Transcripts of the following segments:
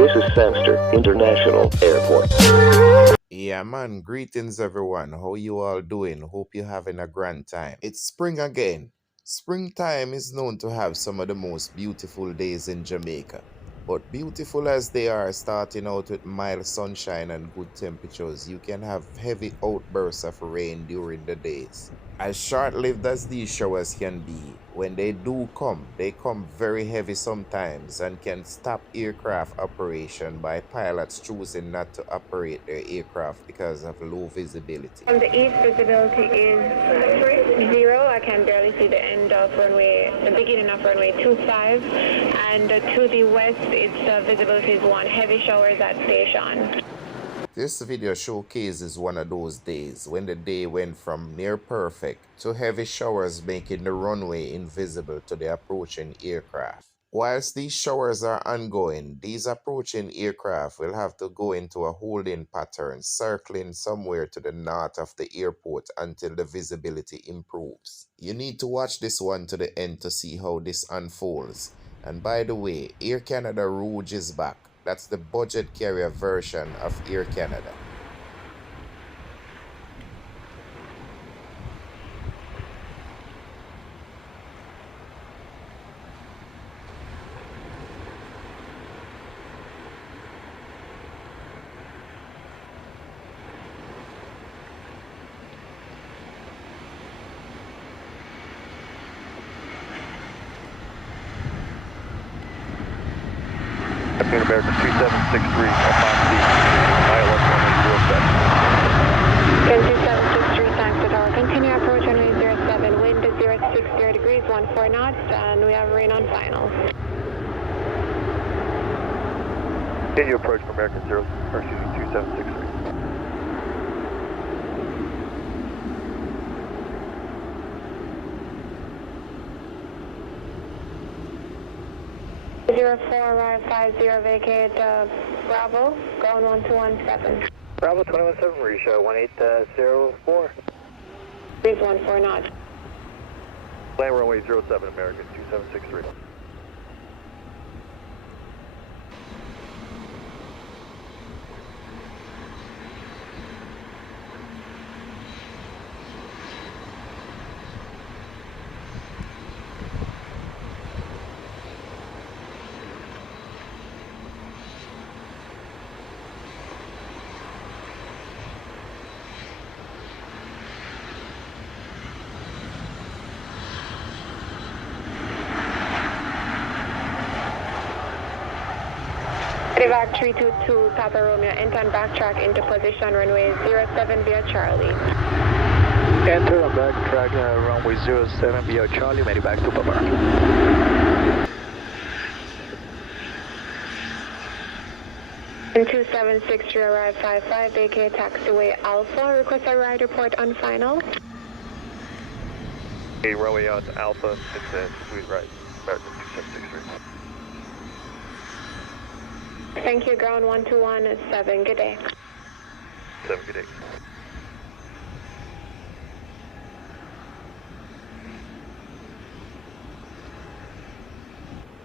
This is Samster International Airport. Yeah, man, greetings everyone. How you all doing? Hope you're having a grand time. It's spring again. Springtime is known to have some of the most beautiful days in Jamaica. But beautiful as they are, starting out with mild sunshine and good temperatures, you can have heavy outbursts of rain during the days. As short lived as these showers can be, when they come very heavy sometimes and can stop aircraft operation by pilots choosing not to operate their aircraft because of low visibility. From the east, visibility is 0. I can barely see the end of runway, the beginning of runway 25. And to the west, its visibility is 1. Heavy showers at station. This video showcases one of those days when the day went from near perfect to heavy showers making the runway invisible to the approaching aircraft. Whilst these showers are ongoing, these approaching aircraft will have to go into a holding pattern, circling somewhere to the north of the airport until the visibility improves. You need to watch this one to the end to see how this unfolds. And by the way, Air Canada Rouge is back. That's the budget carrier version of Air Canada. American 2763 ILS 107. Again, 2763, thanks to tower. Continue approach runway 07, wind is 060 degrees, 14 knots, and we have rain on final. Continue approach for American 2763. Zero 4, arrive 50, vacate Bravo, going 1217. Bravo 217, reach 1804. Breeze 14 knots. Land runway 07, American 2763. Evac 322, Papa Romeo, enter and backtrack into position runway 07 via Charlie. Enter and backtrack runway 07 via Charlie, made back to Papa. In 2763, arrive 55, vacate taxiway Alpha, request a ride report on final. Hey, runway out to Alpha, it's a sweet right, American 2763. Thank you, ground 1217, good day. 7, good day.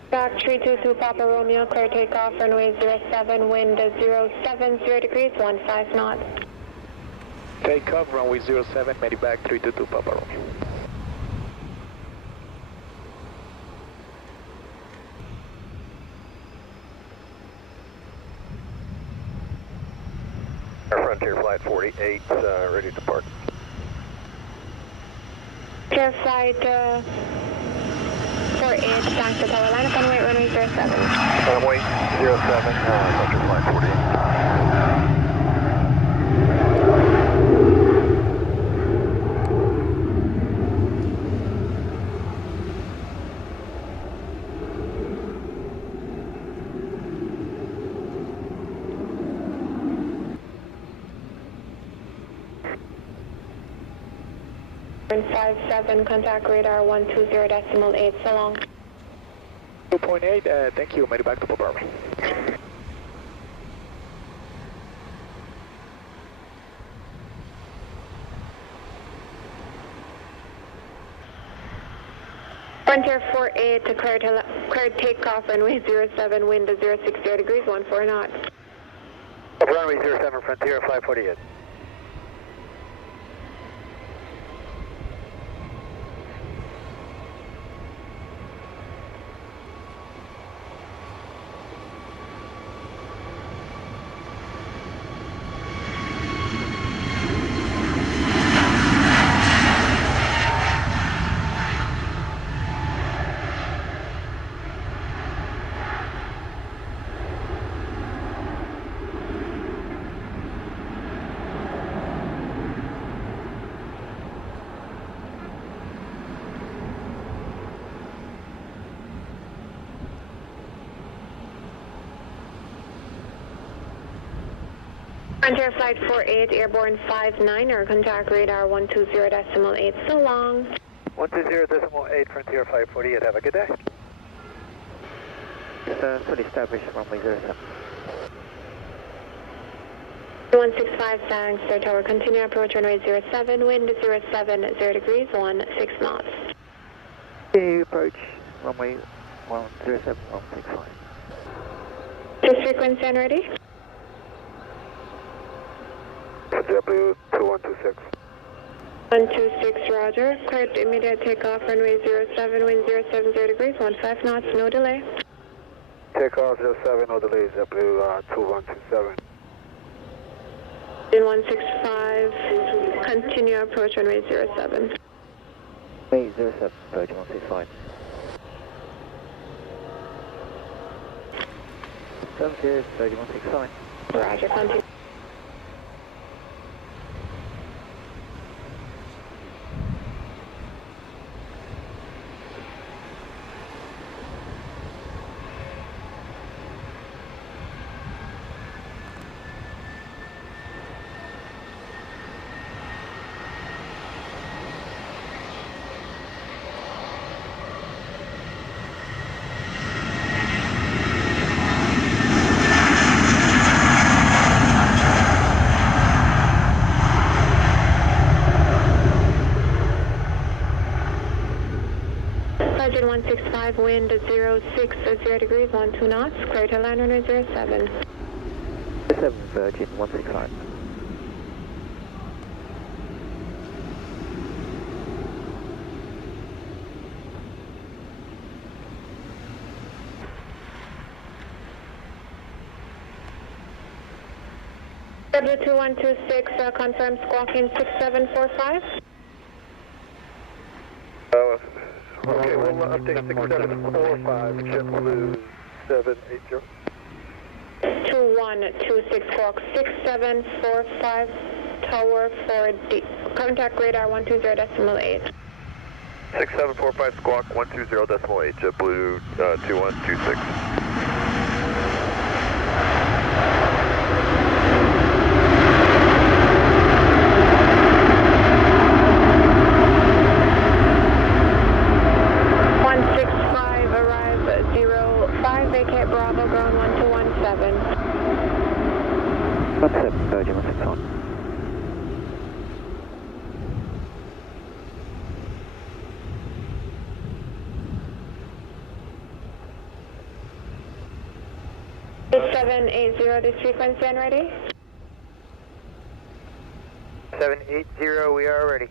Back 322, Papa Romeo, clear takeoff, runway 07, wind 070 degrees, 15 knots. Takeoff, runway 07, made back 322, Papa Romeo. Frontier Flight 48, ready to depart. Air Flight 48, thanks to tower, line up on runway 07. Runway 07, Frontier Flight 48. Turn 57, contact radar 120.8, so long. 2.8, thank you, made it back to Papa. Frontier 48 to clear to Cleared takeoff, runway 07, wind is 060 degrees, 14 knots. Runway 07, Frontier 548. Frontier Flight 48, airborne 59, or contact radar 120.8, so long. 120.8, Frontier 548, have a good day. Fully established, runway 07. 165, thanks, Star Tower, continue approach runway 07, wind is 070 degrees, 16 knots. Approach runway 107, 165. Just frequency and ready. W2126. 126, roger. Cleared immediate takeoff, runway 07, wind 070 degrees, 15 knots, no delay. Takeoff 07, no delays, W2127. In 165, continue approach runway 07. Wait, 07, Virgin 165. 70, Virgin 165. Roger, continue. Virgin 165, wind 060 degrees, 12 knots, clear to line runway 07. 7, Virgin 165. W2126, confirm squawking 6745. Okay, we'll update 6745, JetBlue 780. 2126, squawk 6745, tower 4D. Contact radar 120.8. 6745 squawk 120.8, JetBlue 2126. Vacate Bravo, ground 1217. 17, Virgin 161. Seven 780, this frequency and ready? 780, we are ready.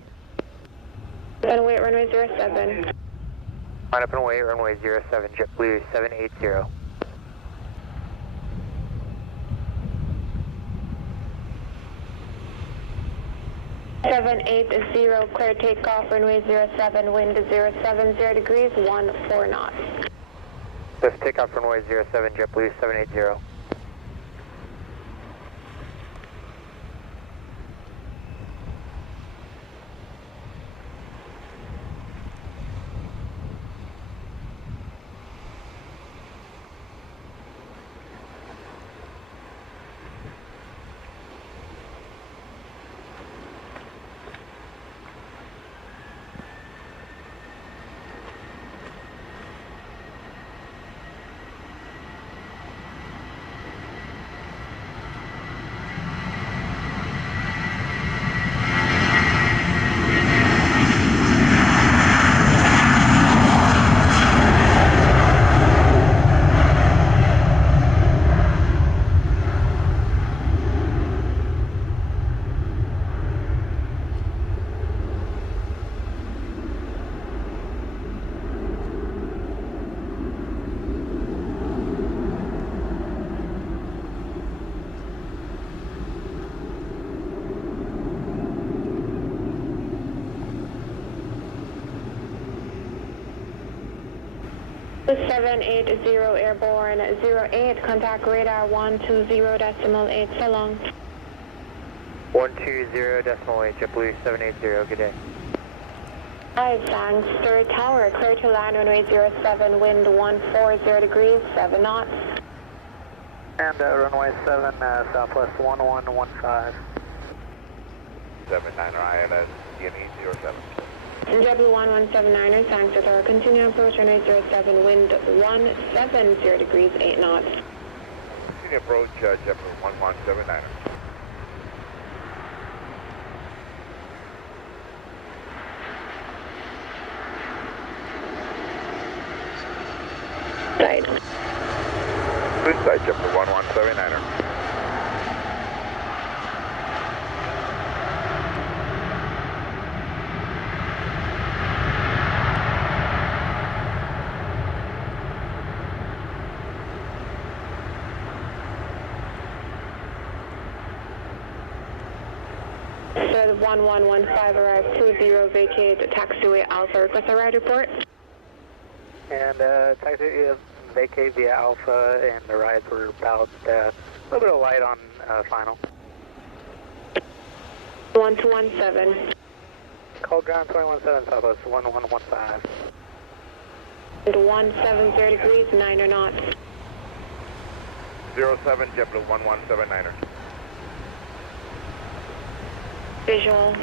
Then wait, runway 07. Line up and wait, runway 07, JetBlue 780. Seven 780, clear takeoff, runway 07, wind 070 degrees, 14 knots. Let's take off runway 07, JetBlue 780. 780 airborne 08, contact radar 120.8, so long. 120.8, JetBlue 780, good day. 5, thanks. Third tower, clear to land runway 07, wind 140 degrees, 7 knots. And runway 7, southwest 1115. 79 ILS, DNE 07. JetBlue 1179er, thanks. With our continue approach runway 07, wind 170 degrees, 8 knots. Continue approach, JetBlue 1179er. Right. Good side, JetBlue 1179er. Said 1115 arrived 20, vacate taxiway Alpha, request a ride report. And taxi vacate via Alpha, and the rides were about a little bit of light on final. 1217. Call ground 217 southwest 1115. And 170 degrees, 9 knots. 07, JetBlue 1179er. Visual.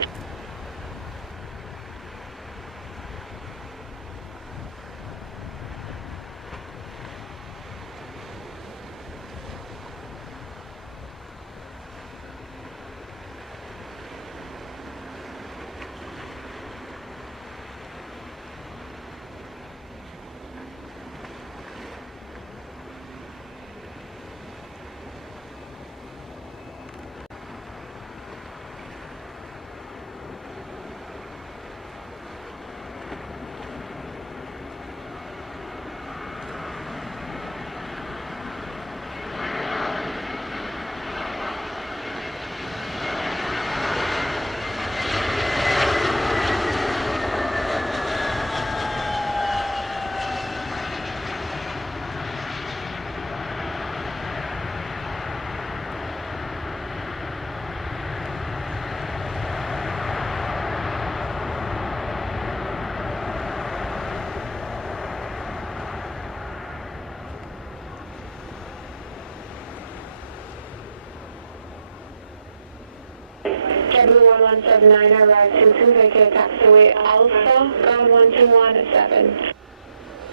JetBlue 1179 arrived 22, vacate taxiway Alpha, ground 1217.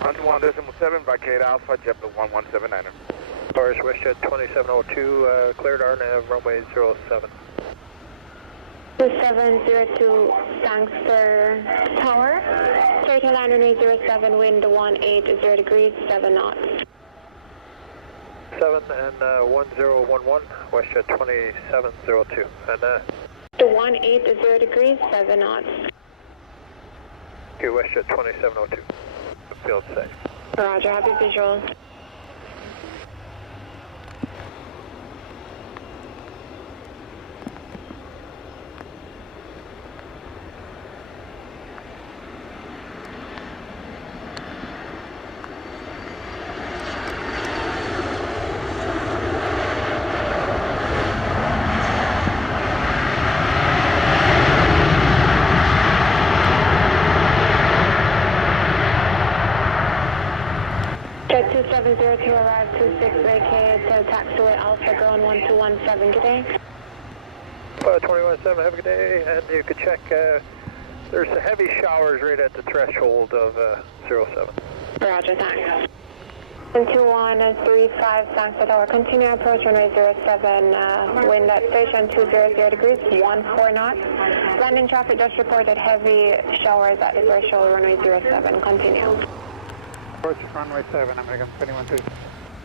11.7, vacate Alpha, JetBlue 1179er. Cars WestJet 2702, cleared RNAV runway 07. 2702, thanks for tower. Clear to land runway 07, wind 180 degrees, 7 knots. 7 and 1011, WestJet 2702. And To 180 degrees, 7 knots. okay, WestJet 2702. Field safe. Roger, happy visual. Jet 2702 arrived 26, vacate taxiway Alpha, ground 1217, good day. 217, have a good day. And you can check, there's heavy showers right at the threshold of 07. Roger, thanks. 2135, thanks for tower. Continue approach runway 07, wind at station 200 degrees, 14 knots. Landing traffic just reported heavy showers at the threshold runway 07. Continue. Approach runway 7, American 21-2.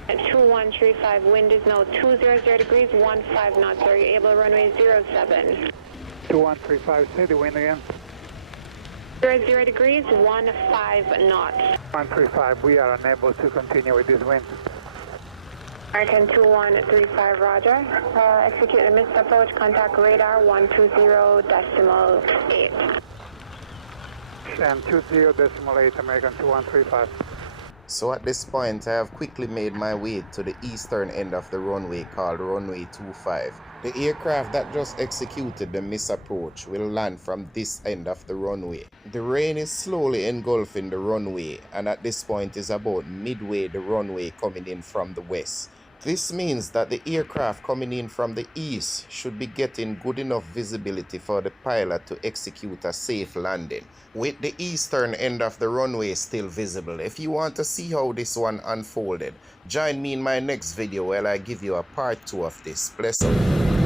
At 2135, wind is now 200 degrees, 15 knots. Are you able runway 07? 2135, say the wind again. 00 degrees, 15 knots. 135, we are unable to continue with this wind. American 2135, roger. Execute the missed approach, contact radar 120.8. And 20.8, American 2135. So at this point, I have quickly made my way to the eastern end of the runway called runway 25. The aircraft that just executed the misapproach will land from this end of the runway. The rain is slowly engulfing the runway, and at this point is about midway the runway coming in from the west. This means that the aircraft coming in from the east should be getting good enough visibility for the pilot to execute a safe landing, with the eastern end of the runway still visible. If you want to see how this one unfolded, join me in my next video where I give you a part 2 of this. Bless up.